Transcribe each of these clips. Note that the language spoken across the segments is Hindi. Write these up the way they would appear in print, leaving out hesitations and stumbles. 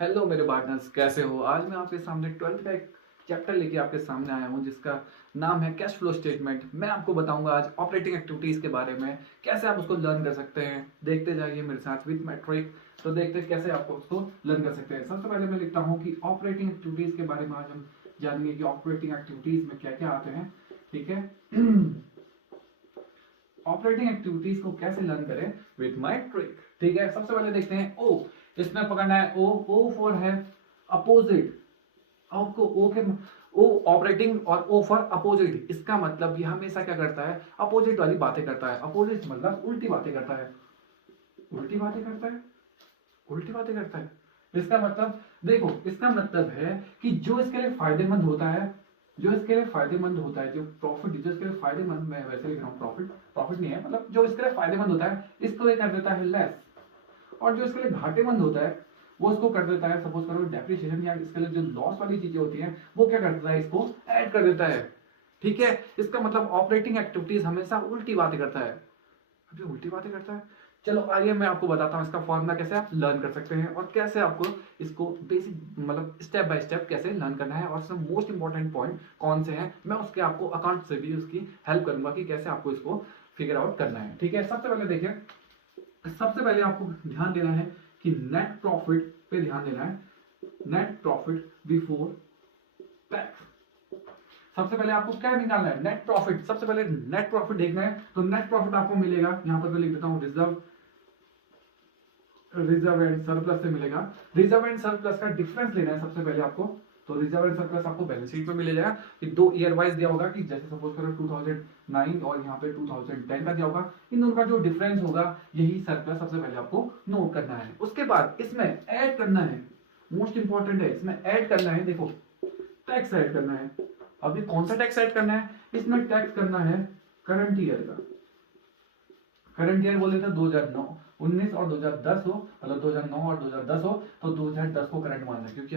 हेलो मेरे पार्टनर्स, कैसे हो? आज मैं आपके सामने 12th का एक चैप्टर लेके आपके सामने आया हूँ जिसका नाम है कैश फ्लो स्टेटमेंट। मैं आपको बताऊंगा आज ऑपरेटिंग एक्टिविटीज़ के बारे में, कैसे आप उसको लर्न कर सकते हैं। देखते जाइए मेरे साथ विद मैट्रिक। तो देखते हैं कैसे आपको उसको लर्न कर सकते हैं। सबसे पहले मैं लिखता हूँ कि ऑपरेटिंग एक्टिविटीज़ के बारे में आज हम जानेंगे कि ऑपरेटिंग एक्टिविटीज़ में क्या क्या आते हैं। ठीक है। ऑपरेटिंग एक्टिविटीज को कैसे लर्न करें विथ माई ट्रिक। ठीक है, सबसे पहले देखते हैं ओ। इसमें पकड़ना है ओ। ओ फॉर है अपोजिट। आपको ओ के ओ ऑपरेटिंग और ओ फॉर अपोजिट। इसका मतलब ये हमेशा क्या करता है, अपोजिट वाली बातें करता है। अपोजिट मतलब उल्टी बातें करता है। उल्टी बातें करता है। उल्टी बातें करता है। इसका मतलब देखो, इसका मतलब है कि जो इसके लिए फायदेमंद होता है, जो इसके लिए फायदेमंद होता है, जो प्रॉफिट, जो इसके लिए फायदेमंद, मैं वैसे लिख रहा हूँ प्रॉफिट, प्रॉफिट नहीं है, मतलब जो इसके लिए फायदेमंद होता है इसको ये कर देता है लेस। और जो इसके लिए घाटेमंद होता है वो इसको कर देता है, सपोज करो डेप्रिसिएशन, या इसके लिए जो लॉस वाली चीजें होती हैं वो क्या कर देता है, इसको ऐड कर देता है। ठीक है, इसका मतलब ऑपरेटिंग एक्टिविटीज हमेशा उल्टी बातें करता है। अभी उल्टी बातें करता है। चलो आइए मैं आपको बताता हूँ इसका फॉर्मूला कैसे आप लर्न कर सकते हैं और कैसे आपको इसको बेसिक मतलब स्टेप बाय स्टेप कैसे लर्न करना है, और इसमें मोस्ट इंपॉर्टेंट पॉइंट कौन से हैं मैं उसके आपको अकाउंट से भी उसकी हेल्प करूंगा कि कैसे आपको इसको फिगर आउट करना है। ठीक है, सबसे पहले देखिए, सबसे पहले आपको ध्यान देना है कि नेट प्रॉफिट पे ध्यान देना है। Net profit before tax. सबसे पहले आपको क्या निकालना है, नेट प्रॉफिट। सबसे पहले नेट प्रॉफिट देखना है, तो नेट प्रॉफिट आपको मिलेगा, यहां पर मैं लिख देता हूं रिजर्व, रिजर्व एंड सरप्लस से मिलेगा। रिजर्व एंड सरप्लस का डिफरेंस लेना है सबसे पहले आपको। तो रिजर्व एंड सरप्लस आपको बैलेंस शीट में मिल जाएगा कि दो ईयर वाइज दिया होगा, कि जैसे सपोज करो 2009 और यहाँ पे 2010 का दिया होगा, इन दोनों का जो डिफरेंस होगा यही सरप्लस सबसे पहले आपको नोट करना है। उसके बाद इसमें ऐड करना है, मोस्ट इंपॉर्टेंट है, इसमें ऐड करना है, देखो टैक्स ऐड करना है। अभी कौन सा टैक्स ऐड करना है, इसमें टैक्स करना है करंट ईयर का। करंट ईयर बोले थे 2009 19 और 2010 हो, मतलब 2009 और 2010 हो, तो 2010 को करंट मानना है, क्योंकि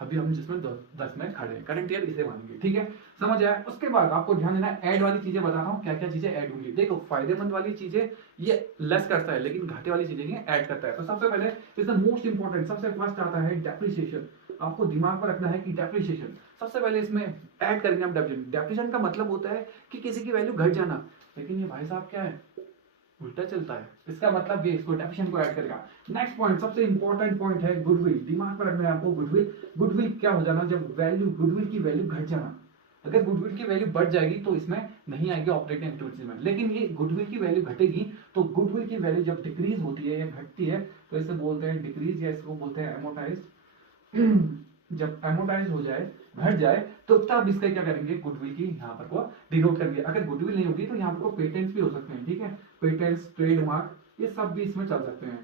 अभी हम जिसमें 10 में खड़े हैं, करंट ईयर इसे मानेंगे। ठीक है, समझ आया। उसके बाद आपको ध्यान देना है, ऐड वाली चीजें बता रहा हूँ क्या क्या चीजें ऐड होंगी। देखो फायदेमंद वाली चीजें ये लेस करता है, लेकिन घाटे वाली चीजें ये ऐड करता है। तो सबसे पहले इसमें मोस्ट इंपॉर्टेंट सबसे फर्स्ट आता है डेप्रिसिएशन। आपको दिमाग पर रखना है कि डेप्रिसिएशन सबसे पहले इसमें ऐड करेंगे हम। डेप्रिसिएशन, डेप्रिसिएशन का मतलब होता है कि किसी की वैल्यू घट जाना, लेकिन ये भाई साहब क्या है, उल्टा चलता है। इसका मतलब ये इसको डेफिनेशन को ऐड करेगा। नेक्स्ट पॉइंट, सबसे इंपॉर्टेंट पॉइंट है गुडविल। दिमाग पर रखना है आपको गुडविल। गुडविल क्या हो जाना, जब वैल्यू, गुडविल की वैल्यू घट जाना। अगर गुडविल की वैल्यू बढ़ जाएगी तो इसमें नहीं आएगी ऑपरेटिंग एक्टिविटीज में, लेकिन ये गुडविल की वैल्यू घटेगी। तो गुडविल की वैल्यू जब डिक्रीज होती है या घटती है तो इसे बोलते हैं डिक्रीज, या इसको बोलते हैं एमोटाइज। जब एमोटाइज हो जाए, घट जाए, तो तब इसका क्या करेंगे, गुडविल की यहाँ पर को डिनोट करेंगे। अगर गुडविल नहीं होगी तो यहाँ पर को पेटेंट्स भी हो सकते हैं। ठीक है, पेटेंट्स, ट्रेडमार्क, ये सब भी इसमें चल सकते हैं।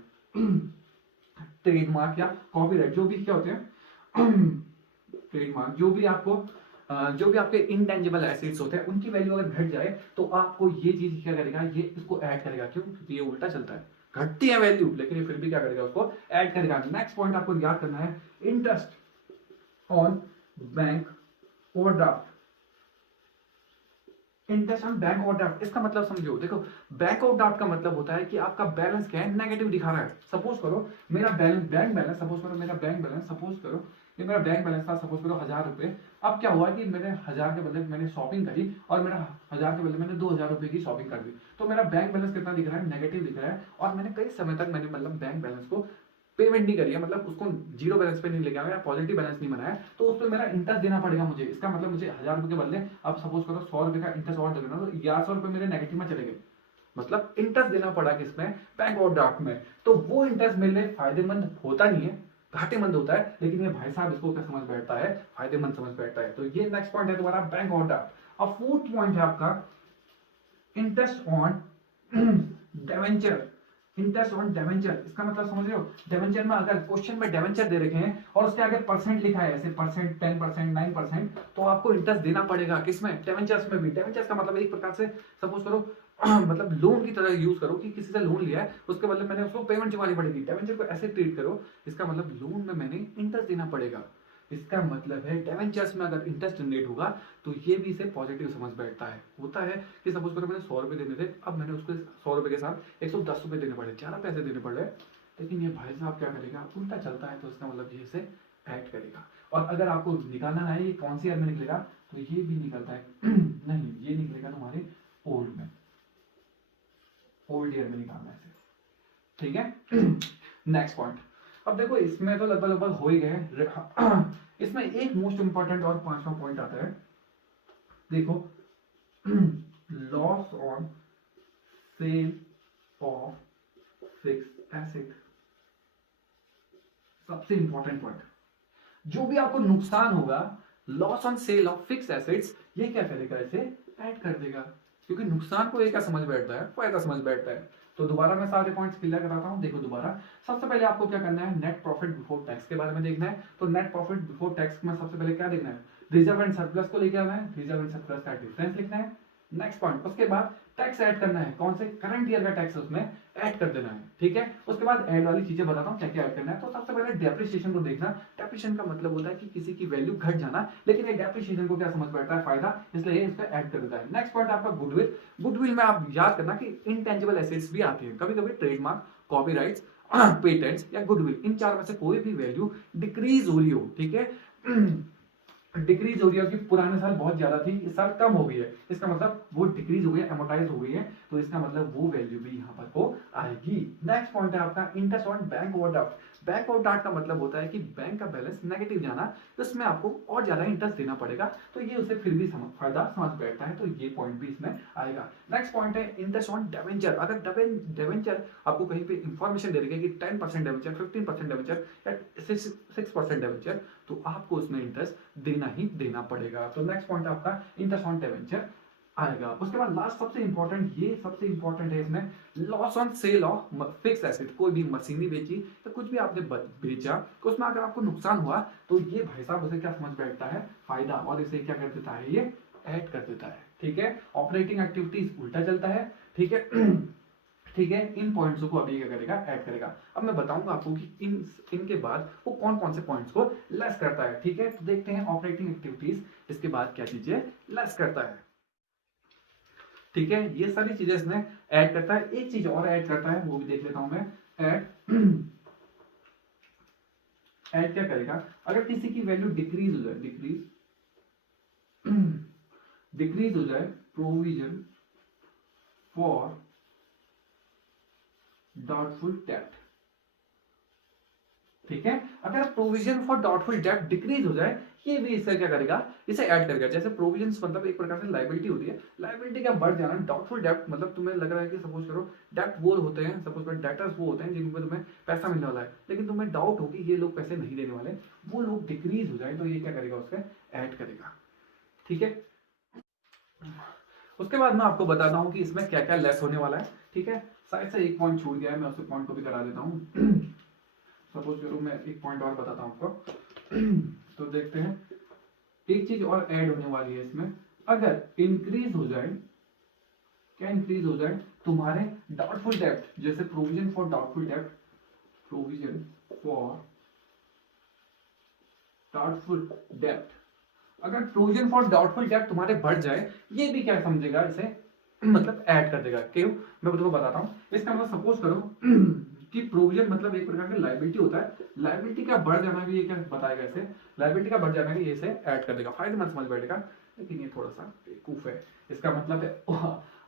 ट्रेडमार्क या कॉपीराइट, जो भी क्या होते हैं, ट्रेडमार्क, जो भी आपको जो भी आपके इंटेंजिबल एसेट्स होते हैं उनकी वैल्यू अगर घट जाए तो आपको ये चीज क्या करेगा, ये इसको ऐड करेगा। क्यों? क्योंकि ये उल्टा चलता है, घटती है वैल्यू लेकिन ये फिर भी क्या करेगा, उसको ऐड करेगा। नेक्स्ट पॉइंट आपको याद करना है, interest on bank overdraft. Interest on bank overdraft, इसका मतलब समझो। देखो बैंक ओवरड्राफ्ट का मतलब होता है कि आपका बैलेंस क्या है, नेगेटिव दिखा रहा है। सपोज करो मेरा बैंक बैलेंस, सपोज करो मेरा बैंक बैलेंस, सपोज करो ये मेरा बैंक बैलेंस था, सपोज करो 1000 रुपए। अब क्या हुआ कि मैंने 1000 के बदले मैंने शॉपिंग करी और मेरा 1000 के बदले मैंने 2000 रुपए की शॉपिंग कर दी, तो मेरा बैंक बैलेंस कितना दिख रहा है, नेगेटिव दिख रहा है। और मैंने कई समय तक मैंने मतलब बैंक बैलेंस को पेमेंट नहीं करी है, मतलब उसको जीरो बैलेंस पे नहीं लेके आया, पॉजिटिव बैलेंस नहीं बनाया, तो उस पर मेरा इंटरेस्ट देना पड़ेगा मुझे। इसका मतलब मुझे 1000 रुपए के बदले अब सपोज करो 100 रुपए का इंटरेस्ट और देना, तो 1100 रुपए मेरे नेगेटिव में चले गए। मतलब इंटरेस्ट देना पड़ा किसमें, बैंक ओवरड्राफ्ट में। तो वो इंटरेस्ट मेरे लिए फायदेमंद होता नहीं है, घाटेमंद होता है, लेकिन ये भाई साहब इसको क्या समझ बैठता है, फायदेमंद समझ बैठता है। तो ये नेक्स्ट पॉइंट है तुम्हारा बैंक ओवरड्राफ्ट। अब फोर्थ पॉइंट है आपका interest on debenture. Interest on debenture, इसका मतलब समझ रहे हो, डेवेंचर में अगर क्वेश्चन में डेवेंचर दे रखे हैं और उसके आगे परसेंट लिखा है, ऐसे परसेंट, 10%, 9%, तो आपको इंटरेस्ट देना पड़ेगा किसमें, डेवेंचर्स में भी। डेवेंचर्स का मतलब एक प्रकार से सपोज करो मतलब लोन की तरह यूज करो, कि किसी से लोन लिया है उसके बदले मैंने उसको पेमेंट चुकानी पड़ेगी। डेवेंचर को ऐसे ट्रीट करो, इसका मतलब लोन में मैंने इंटरेस्ट देना पड़ेगा। इसका मतलब है डेवेंचर्स में अगर इंटरेस्ट जनरेट होगा तो ये भी इसे पॉजिटिव समझ बैठता है। होता है कि सपोज करो मैंने 100 रुपए देने थे, अब मैंने उसको 100 रुपए के साथ 110 रुपए देने पड़े, ज्यादा पैसे देने पड़ रहे, लेकिन ये भाई साहब क्या करेगा, उल्टा चलता है, तो इसका मतलब ये इसे ऐड करेगा। और अगर आपको निकालना है ये कौन सी ईयर में निकलेगा, तो ये भी निकलता है नहीं, ये निकलेगा तुम्हारे ओल्ड में, ओल्ड ईयर में निकालना है इसे, ठीक है। नेक्स्ट पॉइंट, अब देखो इसमें तो लगभग लगभग हो ही गए। इसमें एक मोस्ट इंपॉर्टेंट और पांचवा पॉइंट आता है, देखो loss on sale of fixed asset, सबसे इंपॉर्टेंट पॉइंट। जो भी आपको नुकसान होगा, loss on sale of fixed assets, ये क्या करेगा, इसे ऐड कर देगा, क्योंकि नुकसान को ये क्या समझ बैठता है, फायदा समझ बैठता है। तो दोबारा मैं सारे पॉइंट्स क्लियर कराता हूं, देखो दोबारा। सबसे पहले आपको क्या करना है, नेट प्रॉफिट बिफोर टैक्स के बारे में देखना है। तो नेट प्रॉफिट बिफोर टैक्स में सबसे पहले क्या देखना है, रिजर्व एंड सरप्लस को लेके आना है, रिजर्व एंड सरप्लस का डिफरेंस लिखना है। नेक्स्ट पॉइंट, उसके बाद टैक्स ऐड करना है, कौन से, करंट ईयर का टैक्स उसमें ऐड कर देना है, ठीक है। उसके बाद ऐड वाली चीजें बताता हूँ क्या क्या ऐड करना है। तो सबसे पहले डेप्रिसिएशन को देखना। डेप्रिसिएशन का मतलब होता है कि किसी की वैल्यू घट जाना, लेकिन ये डेप्रिसिएशन को क्या समझ बैठता है, फायदा, इसलिए इसका ऐड कर देता है। नेक्स्ट पॉइंट आपका गुडविल। गुडविल में आप याद करना कि इनटेंजिबल एसेट्स भी आती है, कभी कभी ट्रेडमार्क, कॉपीराइट्स, पेटेंट्स या गुडविल, इन चार में से कोई भी वैल्यू डिक्रीज हो रही हो, ठीक है, डिक्रीज हो रही है कि पुराने साल बहुत ज्यादा थी, इस साल कम हो गई है, इसका मतलब वो डिक्रीज हो गई है, एमोटाइज हो गई है, तो इसका मतलब वो वैल्यू भी यहाँ पर को आएगी। नेक्स्ट पॉइंट है आपका interest on bank overdraft. Bank overdraft का मतलब होता है कि बैंक का बैलेंस नेगेटिव जाना, तो इसमें आपको और ज्यादा इंटरेस्ट देना पड़ेगा, तो ये उसे फिर भी फायदा समझ बैठता है, तो ये पॉइंट भी इसमें आएगा। नेक्स्ट पॉइंट है इंटरेस्ट ऑन डिवेंचर। अगर डिवेंचर आपको कहीं पे इंफॉर्मेशन दे रही है कि 10% डिवेंचर, 15% डिवेंचर या 6% डिवेंचर, तो आपको उसमें इंटरेस्ट देना ही देना पड़ेगा। तो नेक्स्ट पॉइंट आपका इंटरेस्ट ऑन डिवेंचर आएगा। उसके बाद लास्ट सबसे इंपॉर्टेंट, ये सबसे इंपॉर्टेंट है इसमें, loss on sale of fix asset. कोई भी मशीनरी बेची या कुछ भी आपने बेचा, तो उसमें अगर आपको नुकसान हुआ, तो ये भाई साहब उसे क्या समझ बैठता है, फायदा, और इसे क्या कर देता है, ये ऐड कर देता है, ठीक है। ऑपरेटिंग एक्टिविटीज उल्टा चलता है, ठीक है। ठीक है, इन पॉइंट्स को अभी क्या करेगा, ऐड करेगा। अब मैं बताऊंगा आपको कि इनके बाद वो कौन कौन से पॉइंट्स को लेस करता है, ठीक है। तो देखते हैं ऑपरेटिंग एक्टिविटीज, इसके बाद क्या चीजें लेस करता है, ठीक है। ये सारी चीजें इसमें ऐड करता है। एक चीज और ऐड करता है, वो भी देख लेता हूं मैं। ऐड ऐड क्या करेगा, अगर किसी की वैल्यू डिक्रीज हो जाए, डिक्रीज हो जाए, प्रोविजन फॉर डाउटफुल डेब्ट, ठीक है। अगर प्रोविजन फॉर डाउटफुल डेब्ट डिक्रीज हो जाए, ये भी इससे क्या करेगा, इसे ऐड करेगा। जैसे प्रोविजन मतलब एक प्रकार से लायबिलिटी होती है, लायबिलिटी का बढ़ जाना। डाउटफुल डेब्ट मतलब तुम्हें लग रहा है कि सपोज करो डेब्ट वो होते हैं, सपोज करो डेटर्स वो होते हैं जिन पर तुम्हें पैसा मिलने वाला है, लेकिन तुम्हें डाउट हो कि ये लोग पैसे नहीं देने वाले, वो लोग डिक्रीज हो जाए, तो ये क्या करेगा, उसका ऐड करेगा, ठीक है। उसके बाद मैं आपको बताता हूं कि इसमें क्या क्या लेस होने वाला है, ठीक है। शायद से एक पॉइंट छूट गया है, मैं उस पॉइंट को भी करा देता हूं। सपोज करो मैं एक पॉइंट और बताता हूं आपको। तो देखते हैं, एक चीज और ऐड होने वाली है इसमें। अगर इंक्रीज हो जाए, क्या इंक्रीज हो जाए, तुम्हारे डाउटफुल डेब्ट, जैसे प्रोविजन फॉर डाउटफुल डेब्ट, प्रोविजन फॉर डाउटफुल डेब्ट, अगर प्रोविजन फॉर डाउटफुल डेब्ट तुम्हारे बढ़ जाए, ये भी क्या समझेगा, इसे मतलब ऐड कर देगा। क्यों, मैं तुमको बताता हूं। इसका मतलब सपोज करो कि प्रोविजन मतलब एक प्रकार का लायबिलिटी होता है, लायबिलिटी का बढ़ जाना भी ये क्या बताएगा, इसे लायबिलिटी का बढ़ जाना भी इसे ऐड कर देगा, फायदेमंद समझ बैठेगा। लेकिन ये थोड़ा सा बेवकूफ है। इसका मतलब है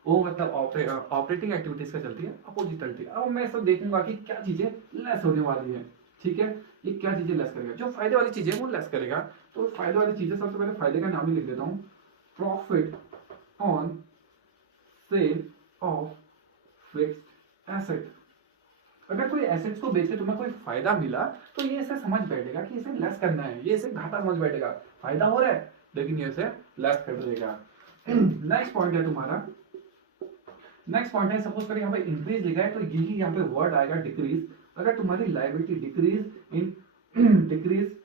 वो मतलब ऑपरेटिंग एक्टिविटीज का चलती है, अपोजिट चलती है। अब मैं सब देखूंगा कि क्या चीजें लेस होने वाली है, ठीक है। ये क्या चीजें लेस करेगा, जो फायदे वाली चीजें वो लेस करेगा। तो फायदे वाली चीजें, सबसे पहले फायदे का नाम ही लिख देता हूं, profit on sale of fixed asset. अगर कोई एसेट्स को बेच के तुम्हें कोई फायदा मिला, तो ये इसे समझ बैठेगा कि इसे लेस करना है, ये इसे घाटा समझ बैठेगा, फायदा हो रहा है लेकिन ये इसे लेस कर देगा। नेक्स्ट पॉइंट है तुम्हारा, नेक्स्ट पॉइंट है, सपोज करें यहाँ पे इंक्रीज लिखा है, तो यही यहाँ पे वर्ड आएगा डिक्रीज। अगर तुम्हारी liability decrease in decrease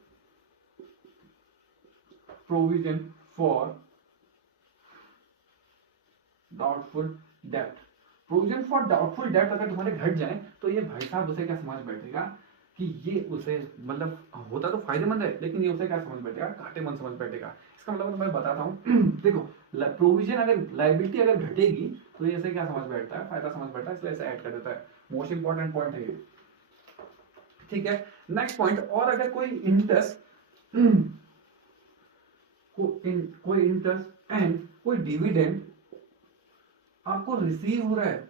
provision for doubtful डेब्ट, प्रोविजन फॉर डाउटफुल डेब्ट अगर तुम्हारे घट जाए, तो ये भाई साहब उसे क्या समझ बैठेगा कि ये उसे मतलब होता तो फायदेमंद है, लेकिन ये उसे क्या समझ बैठेगा, घाटेमंद समझ बैठेगा। इसका मतलब मैं बताता हूँ। देखो, प्रोविजन अगर लायबिलिटी अगर घटेगी, तो ये इसे क्या समझ बैठता है, फायदा समझ बैठता है, इसलिए इसे ऐड कर देता है। मोस्ट इंपॉर्टेंट पॉइंट है ये। ठीक है। नेक्स्ट पॉइंट, और अगर कोई इंटरेस्ट कोई इंटरेस्ट एंड कोई डिविडेंड आपको रिसीव हो रहा है,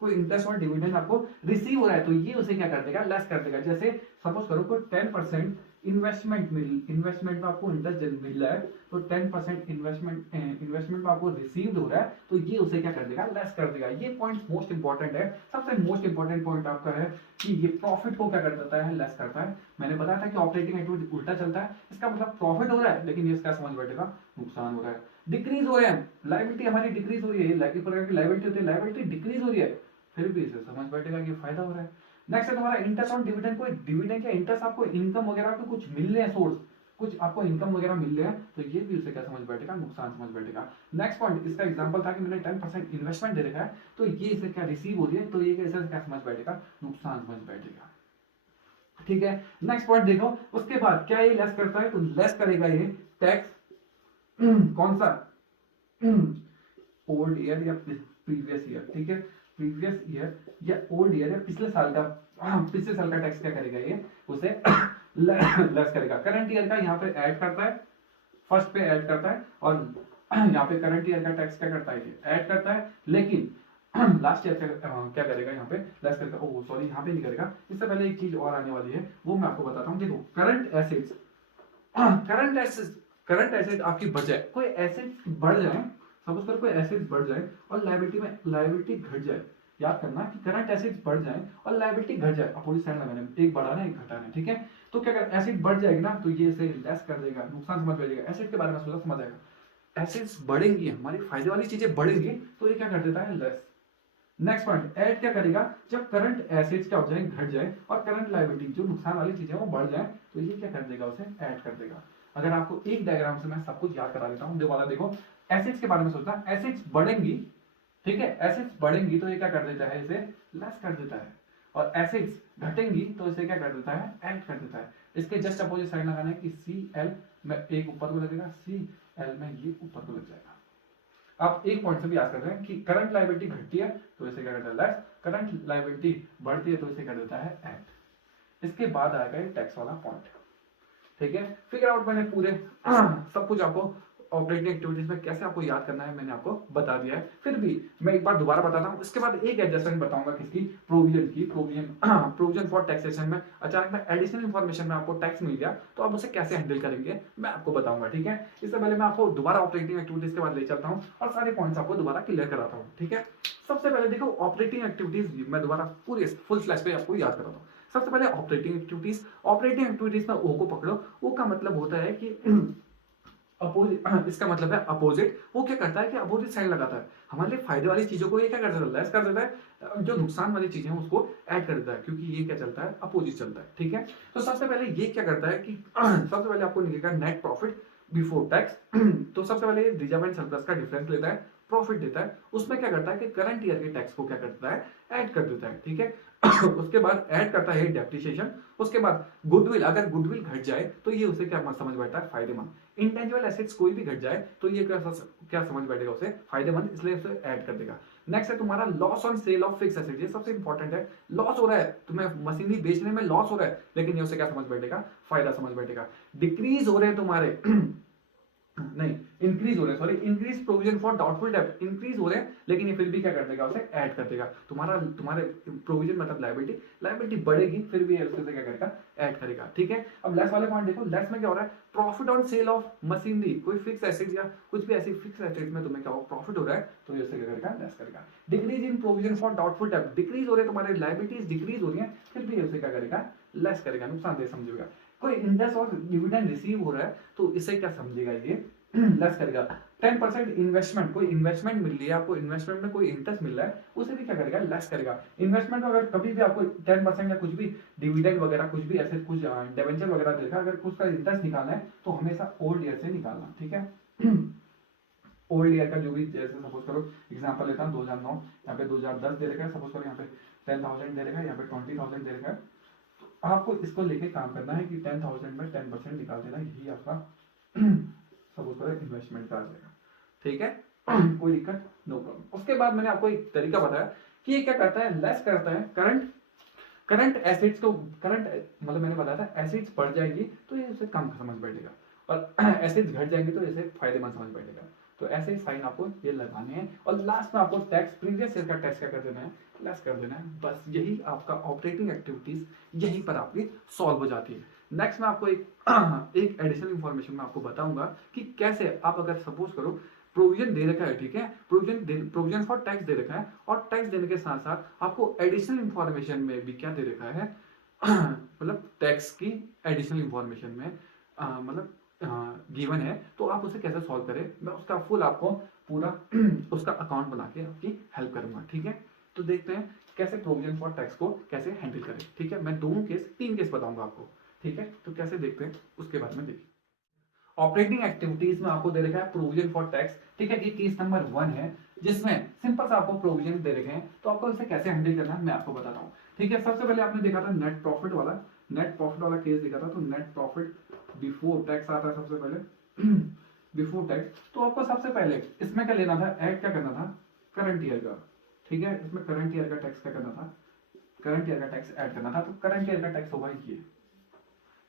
कोई इंटरेस्ट और डिविडेंड आपको रिसीव हो रहा है, तो ये उसे क्या कर देगा, लेस कर देगा। जैसे सपोज करो कोई 10% इन्वेस्टमेंट में आपको इंटरेस्ट मिल रहा है, तो 10% इन्वेस्टमेंट में आपको रिसीव हो रहा है, तो ये उसे क्या कर देगा, लेस कर देगा। ये पॉइंट मोस्ट इंपॉर्टेंट है। सबसे मोस्ट इंपॉर्टेंट पॉइंट आपका है कि ये प्रॉफिट को क्या कर देता है, लेस करता है। मैंने बताया था कि ऑपरेटिंग एक्टिविटी उल्टा चलता है, इसका मतलब प्रॉफिट हो रहा है, लेकिन ये इसका समझ बैठेगा नुकसान हो रहा है। डिक्रीज हो रहा है, लायबिलिटी हमारी डिक्रीज हो रही है, लायबिलिटी होती है, लायबिलिटी डिक्रीज हो रही है, फिर भी इसे समझ बैठेगा कि फायदा हो रहा है। नेक्स्ट है तुम्हारा इंटरेस्ट ऑन डिविडेंड। कोई डिविडेंड या इंटरेस्ट आपको इनकम वगैरह के कुछ मिल रहे हैं, सोर्स कुछ आपको इनकम वगैरह मिल रहे हैं, तो ये भी उसे क्या समझ बैठेगा, नुकसान समझ बैठेगा। नेक्स्ट पॉइंट, इसका एग्जांपल था कि मैंने 10% इन्वेस्टमेंट दे रखा है, तो ये इसे क्या रिसीव हो रही है, तो ये कैसे क्या समझ बैठेगा, नुकसान समझ बैठेगा। ठीक है। नेक्स्ट पॉइंट देखो, उसके बाद क्या ये लेस करता है, तो लेस करेगा ये टैक्स कौन सा, ओल्ड ईयर या प्रीवियस ईयर। ठीक है, प्रीवियस ईयर या ओल्ड ईयर या पिछले साल का टैक्स क्या करेगा, ये उसे लेस करेगा। करंट ईयर का यहाँ पे ऐड करता है, फर्स्ट पे ऐड करता है, और यहाँ पे करंट ईयर का टैक्स क्या करता है, ये ऐड करता है, लेकिन लास्ट ईयर क्या करेगा, यहाँ पे लेस करेगा। ओह सॉरी, यहाँ पे नहीं करेगा। इससे पहले एक चीज और आने वाली है, वो मैं आपको बताता हूँ। देखो करंट एसेट आपकी बढ़ जाए, कोई एसेट बढ़ जाए, सपोज कर कोई एसेट बढ़ जाए और लायबिलिटी घट जाए। याद करना कि करंट एसेट्स बढ़ जाए और लायबिलिटी घट जाए, अपोजिट साइड लगाने, एक बढ़ाना एक घटाना। ठीक है, तो क्या कर, एसेट बढ़ जाएगी ना, तो ये इसे लेस कर देगा, नुकसान समझ बैठेगा। एसेट के बारे में सोचा समझ आएगा। एसेट्स बढ़ेंगी, हमारी फायदे वाली चीजें बढ़ेंगी, तो ये क्या कर देता है, लेस। नेक्स्ट पॉइंट, ऐड क्या करेगा, जब करंट एसेट्स क्या हो जाए, घट जाए, और करंट लायबिलिटी जो नुकसान वाली चीजें वो बढ़ जाए, तो ये क्या कर देगा, उसे ऐड कर देगा। अगर आपको एक डायग्राम से मैं सब कुछ याद करा देता हूं, दोबारा देखो। एसेट्स के बारे में सोचना, एसेट्स बढ़ेंगी, ठीक है, एसेट्स बढ़ेंगी तो ये क्या कर देता है, इसे लेस कर देता है, और एसेट्स घटेंगी तो इसे क्या कर देता है, ऐड कर देता है। इसके जस्ट अपोजिट साइड लगाना है कि सी एल में एक ऊपर को लगेगा, सी एल में ये ऊपर को लग जाएगा। आप एक पॉइंट से भी याद कर रहे हैं कि करंट लायबिलिटी घटती है तो इसे क्या करता है, लेस। करंट लायबिलिटी बढ़ती है तो इसे कर देता है, ऐड। इसके बाद आएगा ये टैक्स वाला पॉइंट। ठीक है, फिगर आउट मैंने पूरे सब कुछ आपको ऑपरेटिंग एक्टिविटीज में कैसे आपको याद करना है मैंने आपको बता दिया है। फिर भी मैं एक बार दोबारा बताता हूँ। इसके बाद एक एडजस्टमेंट बताऊंगा किसकी, प्रोविजन फॉर टैक्सेशन में अचानक में एडिशनल इन्फॉर्मेशन में आपको टैक्स मिल गया तो आप उसे कैसे हैंडल करेंगे मैं आपको बताऊंगा। ठीक है, इससे पहले मैं आपको दोबारा ऑपरेटिंग एक्टिविटीज के बाद ले चलता हूँ और सारे पॉइंट्स आपको दोबारा क्लियर कराता हूँ। ठीक है, सबसे पहले देखो ऑपरेटिंग एक्टिविटीज मैं दोबारा पूरी फुल फ्लैश पे आपको याद कराता हूँ। सबसे पहले ऑपरेटिंग एक्टिविटीज में ओ को पकड़ो। ओ का मतलब होता है कि अपोजिट, इसका मतलब है अपोजिट। वो क्या करता है कि अपोजिट साइड लगाता है, हमारे लिए फायदे वाली चीजों को ये क्या कर देता है, लेस कर देता है, जो नुकसान वाली चीजें हैं उसको ऐड कर देता है, क्योंकि ये क्या चलता है, अपोजिट चलता है। ठीक है, तो सबसे पहले ये क्या करता है कि सबसे पहले आपको निकलेगा नेट प्रॉफिट बिफोर टैक्स। तो सबसे पहले रिजर्व एंड सरप्लस का डिफरेंस लेता है, प्रॉफिट देता है, उसमें क्या करता है कि करंट ईयर के टैक्स को क्या करता है, ऐड कर देता है। ठीक है, उसके बाद ऐड करता है डेप्रिसिएशन। उसके बाद गुडविल, अगर गुडविल घट जाए तो ये उसे क्या समझ बैठता है, फायदेमंद। इंटेंजिबल एसेट्स कोई भी घट जाए तो ये क्या समझ बैठेगा, उसे फायदेमंद, इसलिए उसे ऐड कर देगा। नेक्स्ट है तुम्हारा loss on sale of fix asset. ये सबसे इंपॉर्टेंट है, लॉस हो रहा है तुम्हें मशीनरी बेचने में, लॉस हो रहा है, लेकिन ये उसे क्या समझ बैठेगा, फायदा समझ बैठेगा। डिक्रीज हो रहे हैं तुम्हारे नहीं, इंक्रीज हो रहे हैं, sorry, increase provision for doubtful डेब्ट, इंक्रीज हो रहे हैं, लेकिन ये फिर भी क्या कर देगा, उसे ऐड कर देगा। तुम्हारे प्रोविजन मतलब लायबिलिटी बढ़ेगी, फिर भी उससे क्या करेगा, ऐड करेगा। ठीक है, अब लेस वाले पॉइंट देखो। लेस में क्या हो रहा है, profit on sale of machinery, कोई फिक्स एसेट या कुछ भी ऐसी फिक्स एसेट में तुम्हें क्या हो, प्रॉफिट हो रहा है, तो ये क्या करेगा, लेस करेगा। Decrease in provision for doubtful डेब्ट, डिक्रीज हो रहे हैं तुम्हारे लायबिलिटीज, डिक्रीज हो रही है, फिर भी उसे क्या करेगा, लेस करेगा, नुकसानदेह समझेगा। कोई इंटरेस्ट और डिविडेंड रिसीव हो रहा है तो इसे क्या समझेगा, ये लेस करेगा। 10% इन्वेस्टमेंट, कोई इन्वेस्टमेंट मिल रही है आपको, इन्वेस्टमेंट में कोई इंटरेस्ट मिल रहा है, उसे भी क्या करेगा, लेस करेगा। इन्वेस्टमेंट में अगर कभी भी आपको 10% या कुछ भी डिविडेंड वगैरह कुछ भी ऐसे कुछ डिवेंचर वगैरह देखा, अगर कुछ का इंटरेस्ट निकालना है तो हमेशा ओल्ड ईयर से निकालना। ठीक है, ओल्ड ईयर का जो भी, जैसे सपोज करो एग्जांपल लेता हूं 2009, यहाँ पे 2010 दे रखा है, सपोज करो यहाँ पे 10,000 दे रखा है, यहाँ पे 20,000 दे रखा है, तो आपको इसको लेके काम करना है कि 10,000 में 10% निकाल देना, यही आपका सपोज करो इन्वेस्टमेंट का आ जाएगा। ठीक है, कोई दिक्कत, नो प्रॉब्लम। उसके बाद मैंने आपको एक तरीका बताया कि ये क्या करता है, लेस करता है करंट करंट एसेट्स को, करंट मतलब मैंने बताया था एसेट्स बढ़ जाएगी तो ये उसे कम समझ बैठेगा, और एसेट्स घट जाएंगे तो इसे फायदेमंद समझ बैठेगा। तो ऐसे साइन आपको ये लगाने हैं, और लास्ट में आपको टैक्स, प्रीवियस ईयर का टैक्स क्या कर देना है, लेस कर देना है। बस यही आपका ऑपरेटिंग एक्टिविटीज यहीं पर आपकी सॉल्व हो जाती है। नेक्स्ट मैं आपको एक एडिशनल इंफॉर्मेशन मैं आपको बताऊंगा कि कैसे आप अगर सपोज करो प्रोविजन दे रखा है, ठीक है, प्रोविजन फॉर टैक्स दे रखा है, और टैक्स देने के साथ साथ आपको एडिशनल इंफॉर्मेशन में भी क्या दे रखा है मतलब टैक्स की एडिशनल इंफॉर्मेशन में मतलब गिवन है, तो आप उसे कैसे सॉल्व करें, मैं उसका फुल आपको पूरा उसका अकाउंट बना के आपकी हेल्प करूंगा, ठीक है। तो देखते हैं कैसे प्रोविजन फॉर टैक्स को कैसे हैंडल करें, ठीक है। मैं दोनों केस, 3 केस बताऊंगा आपको, ठीक है। तो कैसे देखते हैं उसके बारे में देखिए। ऑपरेटिंग एक्टिविटीज में आपको दे रखा है प्रोविजन फॉर टैक्स, ठीक है। ये केस नंबर 1 है जिसमें सिंपल सा आपको प्रोविजन दे रखे हैं, तो आपको इसे कैसे हैंडल करना है मैं आपको बताता हूँ, ठीक है। सबसे पहले आपने देखा था नेट प्रॉफिट वाला केस देखा था। तो नेट प्रॉफिट बिफोर टैक्स आता है सबसे पहले बिफोर टैक्स। तो आपको सबसे पहले इसमें क्या लेना था, ऐड क्या करना था, करंट ईयर का, ठीक है। इसमें करंट ईयर का टैक्स क्या करना था, करंट ईयर का टैक्स ऐड करना था। तो करंट ईयर का टैक्स होगा ये,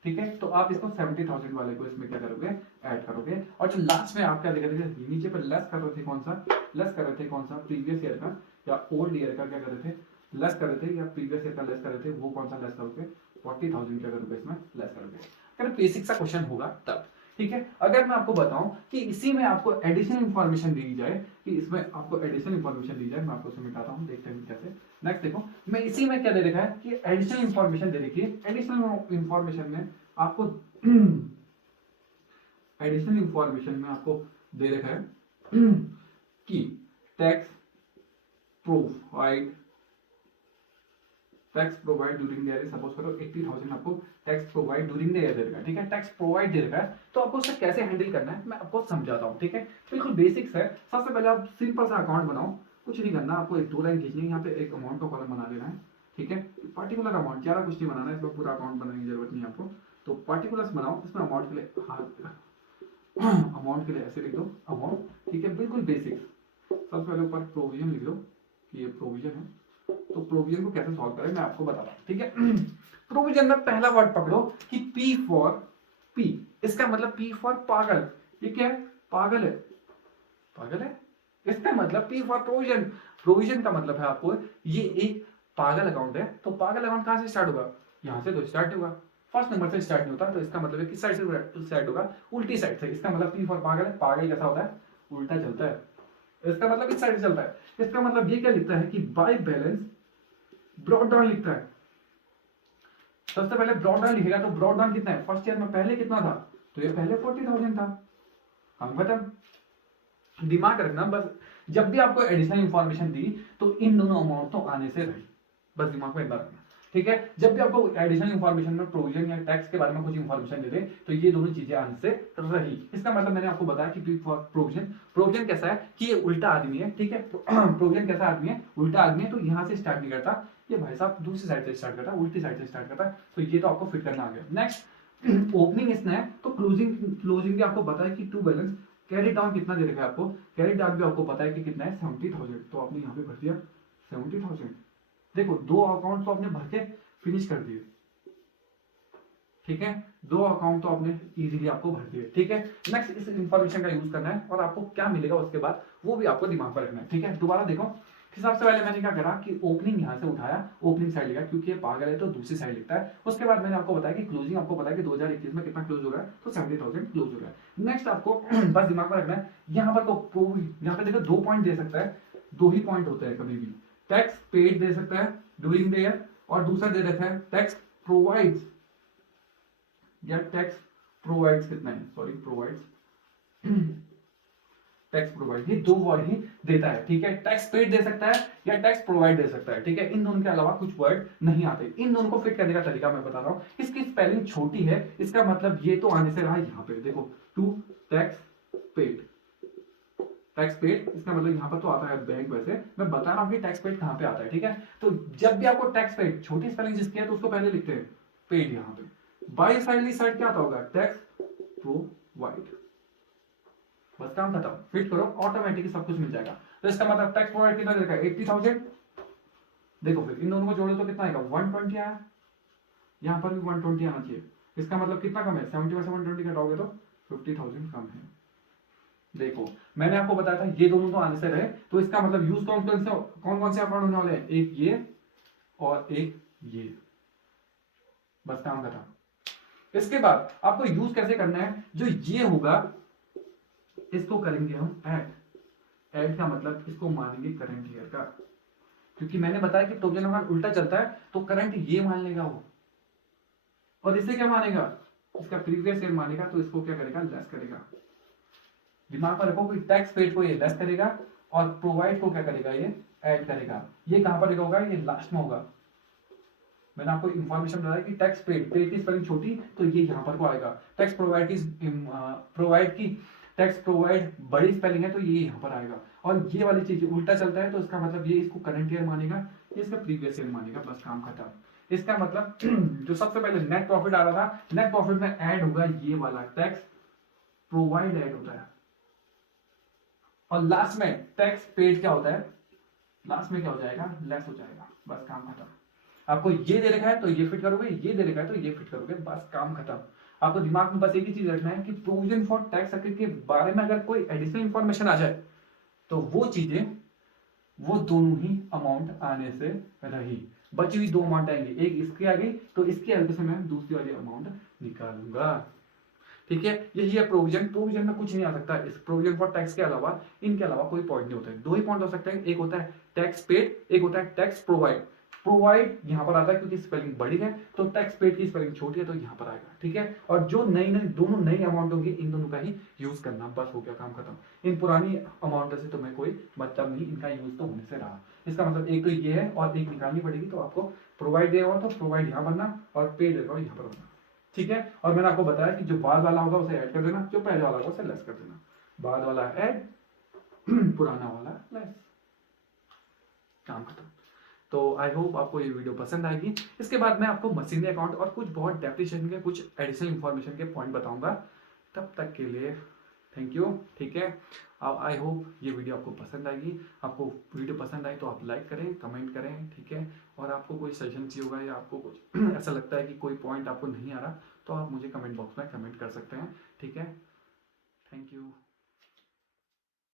ठीक है। तो आप इसको 70,000 वाले को इसमें क्या करोगे, ऐड करोगे। और जो लास्ट में आप क्या देखा थे, नीचे पर लेस कर रहे थे, कौन सा लेस कर रहे थे, कौन सा प्रीवियस ईयर का या ओल्ड ईयर का क्या कर रहे थे, लेस कर रहे थे, या प्रीवियस ईयर का लेस कर रहे थे, वो कौन सा लेस करोगे, 40,000 क्या करोगे इसमें लेस करोगे। अगर बेसिक सा क्वेश्चन होगा तब, ठीक है। अगर मैं आपको बताऊं कि इसी में आपको एडिशनल इंफॉर्मेशन दी जाए, कि इसमें आपको एडिशनल इंफॉर्मेशन दी जाए, मैं आपको मिटाता हूं, देखते हैं कैसे। नेक्स्ट देखो, मैं इसी में क्या दे रखा है कि एडिशनल इंफॉर्मेशन दे रखी है। एडिशनल इंफॉर्मेशन में आपको एडिशनल इंफॉर्मेशन में आपको दे रखा है कि tax provide during the year, suppose करो 80,000 आपको tax provide during the year दे रखा है, ठीक है। टैक्स प्रोवाइड दे रखा है, तो आपको उसे कैसे हैंडल करना है मैं आपको समझाता हूँ, ठीक है। बिल्कुल बेसिक्स है। सबसे पहले आप सिंपल सा अकाउंट बनाओ, कुछ नहीं करना आपको, एक 2 लाइन खींचनी है, यहाँ पे एक अमाउंट का कॉलम बना लेना है, ठीक है। पर्टिकुलर अमाउंट, ज्यादा कुछ नहीं बनाना है, इसमें पूरा अकाउंट बनाने की जरूरत नहीं है आपको। तो पर्टिकुलर्स बनाओ, इसमें अमाउंट के लिए अमाउंट के लिए ऐसे लिख दो अमाउंट, ठीक है, बिल्कुल बेसिक्स। सबसे पहले ऊपर प्रोविजन लिख दो कि ये प्रोविजन है। तो प्रोविजन को कैसे सॉल्व करें मैं आपको बताता हूँ, ठीक है। प्रोविजन में पहला वर्ड पकड़ो कि पी फॉर पी, इसका मतलब पी फॉर पागल। ये क्या है, पागल है, पागल है, इसका मतलब पी फॉर प्रोविजन। प्रोविजन का मतलब है आपको ये एक पागल अकाउंट है। तो पागल अकाउंट कहां से स्टार्ट होगा, यहां से तो स्टार्ट होगा, फर्स्ट नंबर से स्टार्ट नहीं होता। तो इसका मतलब है किस साइड से स्टार्ट होगा, उल्टी साइड से। इसका मतलब पी फॉर पागल है, पागल कैसा होता है, उल्टा चलता है, इसका मतलब इस साइड से चलता है। इसका मतलब ये क्या लिखता है कि बाय बैलेंस ब्रॉड डाउन लिखता है। सबसे पहले ब्रॉड डाउन लिखेगा, तो ब्रॉड डाउन कितना है, फर्स्ट ईयर में पहले कितना था, तो ये पहले 40,000 था, हम खत्म। दिमाग रखना बस, जब भी आपको एडिशनल इंफॉर्मेशन दी तो इन दोनों अमाउंट तो आने से रही, बस दिमाग में इतना रखना, ठीक है। जब भी आपको एडिशनल इंफॉर्मेशन में प्रोविजन या टैक्स के बारे में कुछ इंफॉर्मेशन दे दे तो ये दोनों चीजें आने से रही। इसका मतलब मैंने आपको बताया कि प्रोविजन, प्रोविजन कैसा है कि ये उल्टा आदमी है, ठीक है। प्रोविजन कैसा आदमी है, उल्टा आदमी है। तो यहां से स्टार्ट नहीं करता ये भाई साहब, दूसरी साइड से स्टार्ट करता है, उल्टी साइड से स्टार्ट करता है। तो ये तो आपको फिट करना आ गया। नेक्स्ट ओपनिंग इसने है, तो क्लोजिंग, क्लोजिंग भी आपको पता है कि टू बैलेंस। कैरी डाउन कितना दे रखा है आपको, कैरी डाउन भी आपको पता है कि कितना है 70,000। तो आपने यहाँ पे भर दिया 70,000। देखो दो अकाउंट तो आपने भर के फिनिश कर दिए, ठीक है। दो अकाउंट तो आपने इजीली आपको भर दिए, ठीक है। नेक्स्ट इस इंफॉर्मेशन का यूज करना है और आपको क्या मिलेगा उसके बाद वो भी आपको दिमाग पर रखना है, ठीक है। दोबारा देखो, सबसे पहले मैंने क्या करा कि ओपनिंग यहां से उठाया, ओपनिंग साइड लिखा क्योंकि ये पागल है तो दूसरी साइड लिखता है। उसके बाद मैंने आपको बताया कि क्लोजिंग आपको पता है कि 2021 में कितना क्लोज हो रहा है, तो 70,000 क्लोज हो रहा है। नेक्स्ट आपको बस दिमाग में रखना है, यहाँ पर को यहाँ पे देखो 2 पॉइंट दे सकता है, 2 ही पॉइंट होते हैं कभी भी। टैक्स पेड दे सकता है ड्यूरिंग द ईयर, और दूसरा दे रखा है टैक्स प्रोवाइड्स, या टैक्स प्रोवाइड्स कितना है, सॉरी प्रोवाइड्स, टैक्स प्रोवाइड, ये 2 वर्ड ही देता है, ठीक है। टैक्स पेड दे सकता है या टैक्स प्रोवाइड दे सकता है, ठीक है। इन दोनों के अलावा कुछ वर्ड नहीं आते। इन दोनों को फिट करने का तरीका मैं बता रहा हूं। इसकी स्पेलिंग छोटी है, इसका मतलब ये तो आने से रहा यहाँ पे देखो, to tax paid, tax paid, इसका मतलब यहाँ पर तो आता है बैंक। वैसे मैं बता रहा हूँ कि टैक्स पेड कहाँ पे आता है, ठीक है। तो जब भी आपको टैक्स पेड छोटी स्पेलिंग जिसकी है तो उसको पहले लिखते हैं पेड यहाँ पे, बाई साइड क्या आता होगा, टैक्स प्रोवाइड, बस काम खत्म। फिट करो, ऑटोमेटिकली सब कुछ मिल जाएगा। तो इसका मतलब टैक्स प्रोवाइड कितना दे रखा है 80,000 देखो फिर इन दोनों को जोड़ो तो कितना आएगा 120 आया, यहाँ पर भी 120 आना चाहिए। इसका मतलब कितना कम है, 70 में से 120 घटाओगे तो 50,000 कम है। देखो मैंने आपको बताया था ये दोनों तो आने से रहे, तो इसका मतलब यूज कौन कौन से अकाउंट होने वाले हैं, एक ये और एक ये, बस काम खत्म। इसके बाद आपको यूज कैसे करना है, जो ये होगा इसको करेंगे हम ऐड। ऐड का मतलब इसको मानेंगे करंट ईयर का, क्योंकि मैंने बताया कि टोकन अकाउंट उल्टा चलता है तो करंट ये मान लेगा वो, और इसे क्या मानेगा, इसका प्रीवियस ईयर मानेगा, तो इसको क्या करेगा, लेस करेगा। दिमाग पर रखो कि टैक्स पेड को ये लेस करेगा और प्रोवाइड को क्या करेगा, ये ऐड करेगा। ये कहां पर होगा, ये लास्ट में होगा। मैंने आपको इंफॉर्मेशन बताया कि टैक्स पेड, पेड की स्पेलिंग छोटी तो ये यहां पर को आएगा। टैक्स प्रोवाइड की टैक्स प्रोवाइड बड़ी स्पेलिंग है तो ये यहां पर आएगा। और ये वाली चीज उल्टा चलता है तो इसका मतलब ये इसको करंट ईयर मानेगा, ये इसका प्रीवियस ईयर मानेगा, बस काम खत्म। इसका मतलब जो सबसे पहले नेट प्रॉफिट आ रहा था, नेट प्रॉफिट में ऐड होगा ये वाला टैक्स प्रोवाइड ऐड होता है, और लास्ट में टैक्स पेड क्या होता है, लास्ट में क्या हो जाएगा, लेस हो जाएगा, बस काम खत्म। आपको ये दे रखा है तो ये फिट करोगे, ये दे रखा है तो ये फिट करोगे, बस काम खत्म। आपको दिमाग में बस एक ही चीज रखना है कि प्रोविजन फॉर टैक्स सर्किट के बारे में अगर कोई एडिशनल इंफॉर्मेशन आ जाए तो वो चीजें, वो दोनों ही अमाउंट आने से रही। बची हुई दो अमाउंट आएंगे, एक इसकी आ गई तो इसकी हेल्प से मैं दूसरी वाली अमाउंट निकालूंगा। ठीक है, यही है प्रोविजन। प्रोविजन में कुछ नहीं आ सकता, इस प्रोविजन फॉर टैक्स के अलावा, इनके अलावा कोई पॉइंट नहीं होता है। दो ही पॉइंट हो सकते हैं, एक होता है टैक्स पेड, एक होता है टैक्स प्रोवाइड। प्रोवाइड यहां पर आता है क्योंकि स्पेलिंग बड़ी है, तो टैक्स पेड की स्पेलिंग छोटी है तो यहां पर आएगा। ठीक है, और जो नई नई दोनों नई अमाउंट होंगी इन दोनों का ही यूज करना, बस हो गया काम खत्म। इन पुरानी अमाउंट से तुम्हें कोई मतलब नहीं, इनका यूज तो होने से रहा। इसका मतलब एक तो ये है और एक निकालनी पड़ेगी, तो आपको प्रोवाइड दिया हुआ तो प्रोवाइड यहां बनना और पेड देगा यहां पर बनना। ठीक है, और मैंने आपको बताया कि जो बाद वाला होगा उसे ऐड कर देना, जो पहले वाला होगा उसे लेस कर देना। बाद वाला ऐड, पुराना वाला लेस, काम खत्म। तो आई होप आपको ये वीडियो पसंद आएगी। इसके बाद मैं आपको मशीनरी अकाउंट और कुछ बहुत डेप्रिसिएशन के कुछ एडिशनल इंफॉर्मेशन के पॉइंट बताऊंगा। तब तक के लिए थैंक यू। ठीक है, आई होप ये वीडियो आपको पसंद आएगी। आपको वीडियो पसंद आए तो आप लाइक करें, कमेंट करें। ठीक है, और आपको कोई सजेशन चाहिए होगा या आपको कुछ ऐसा लगता है कि कोई पॉइंट आपको नहीं आ रहा तो आप मुझे कमेंट बॉक्स में कमेंट कर सकते हैं। ठीक है, थैंक यू।